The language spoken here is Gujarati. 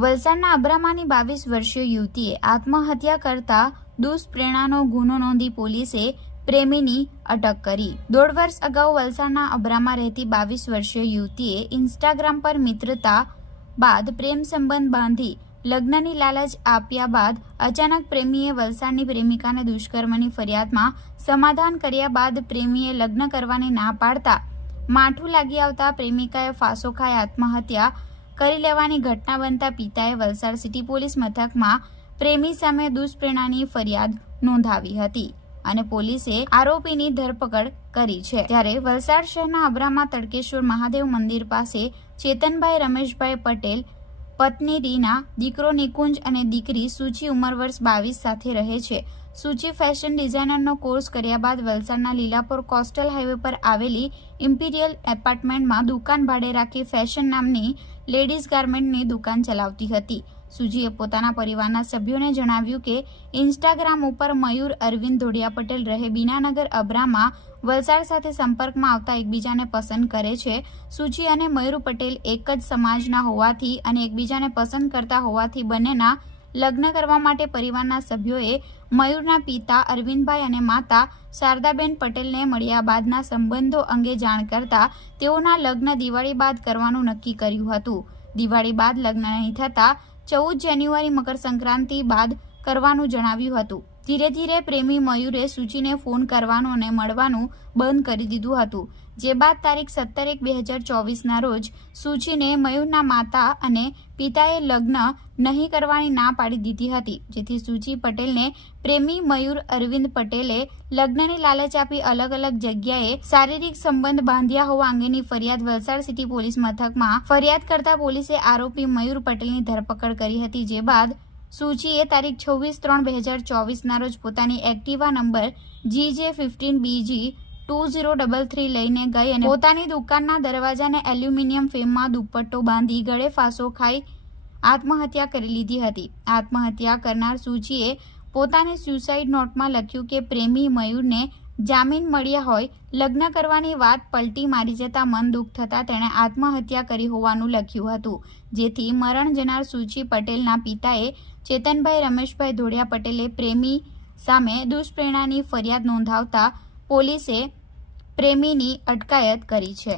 વલસાડના અબ્રામાની 22 વર્ષીય યુવતીએ આત્મહત્યા કરતા દુષ્પ્રેરણાનો ગુનો નોંધી પોલીસે પ્રેમીની અટક કરી। 1.5 વર્ષ અગાઉ વલસાડના અબ્રામા રહેતી 22 વર્ષીય યુવતીએ ઇન્સ્ટાગ્રામ પર મિત્રતા બાદ પ્રેમ સંબંધ બાંધી લગ્નની લાલચ આપ્યા બાદ અચાનક પ્રેમીએ વલસાડની પ્રેમિકાને દુષ્કર્મની ફરિયાદમાં સમાધાન કર્યા બાદ પ્રેમીએ લગ્ન કરવાની ના પાડતા માઠું લાગી આવતા પ્રેમિકાએ ફાંસો ખાઈ આત્મહત્યા કરી લેવાની ઘટના બનતા પિતાએ વલસાડ સિટી પોલીસ મથકમાં પ્રેમી સામે દુષ્પ્રેરણાની ફરિયાદ નોંધાવી હતી અને પોલીસે આરોપીની ધરપકડ કરી છે। ત્યારે વલસાડ શહેરના અબ્રામા તડકેશ્વર મહાદેવ મંદિર પાસે ચેતનભાઈ રમેશભાઈ પટેલ પત્ની રીના, દીકરો નિકુંજ અને દીકરી સૂચિ ઉંમર વર્ષ 22 સાથે રહે છે। સૂચિ ફેશન ડિઝાઇનરનો કોર્સ કર્યા બાદ વલસાડના લીલાપુર કોસ્ટલ હાઈવે પર આવેલી ઇમ્પિરિયલ એપાર્ટમેન્ટમાં દુકાન ભાડે રાખી ફેશન નામની લેડીઝ ગાર્મેન્ટની દુકાન ચલાવતી હતી। સૂચિએ પોતાના પરિવારના સભ્યોને જણાવ્યું કે ઇન્સ્ટાગ્રામ ઉપર મયુર અરવિંદ ધોડિયા પટેલ રહે બીનાનગર અબ્રામા વલસાડ સાથે સંપર્કમાં આવતા એકબીજાને પસંદ કરે છે। સૂચિ અને મયુર પટેલ એક જ સમાજના હોવાથી અને એકબીજાને પસંદ કરતા હોવાથી બંનેના લગ્ન કરવા માટે પરિવારના સભ્યોએ મયુરના પિતા અરવિંદભાઈ અને માતા શારદાબેન પટેલને મળ્યા બાદના સંબંધો અંગે જાણ કરતા તેઓના લગ્ન દિવાળી બાદ કરવાનું નક્કી કર્યું હતું। દિવાળી બાદ લગ્ન નહીં થતા 14 જાન્યુઆરી મકર સંક્રાંતિ બાદ કરવાનું જણાવ્યું હતું। ધીરે ધીરે પ્રેમી મયુરે સૂચિને ફોન કરવાનું અને મળવાનું બંધ કરી દીધું હતું, જે બાદ તારીખ 17/1/2024ના રોજ સૂચિને મયુરના માતા અને પિતાએ લગ્ન નહીં કરવાની ના પાડી દીધી હતી, જેથી સૂચિ પટેલને પ્રેમી મયુર અરવિંદ પટેલે લગ્નની લાલચ આપી અલગ અલગ જગ્યાએ શારીરિક સંબંધ બાંધ્યા હોવા અંગેની ફરિયાદ વલસાડ સિટી પોલીસ મથકમાં ફરિયાદ કરતા પોલીસે આરોપી મયુર પટેલની ધરપકડ કરી હતી, જે બાદ સૂચિએ તારીખ 26/3/2024ના રોજ પોતાની એક્ટિવા નંબર GJ15BG 2033 લઈને ગઈ અને પોતાની દુકાનના દરવાજાને એલ્યુમિનિયમ ફ્રેમમાં દુપટ્ટો બાંધી ગળે ફાંસો ખાઈ આત્મહત્યા કરી લીધી હતી। આત્મહત્યા કરનાર સૂચિએ પોતાની સ્યુસાઇડ નોટમાં લખ્યું કે પ્રેમી મયુરને જામીન મળ્યા હોય લગ્ન કરવાની વાત પલટી મારી જતા મન દુઃખ થતા તેણે આત્મહત્યા કરી હોવાનું લખ્યું હતું, જેથી મરણ જનાર સૂચિ પટેલના પિતાએ ચેતનભાઈ રમેશભાઈ ધોડિયા પટેલે પ્રેમી સામે દુષ્પ્રેરણાની ફરિયાદ નોંધાવતા પોલીસે પ્રેમીની અટકાયત કરી છે।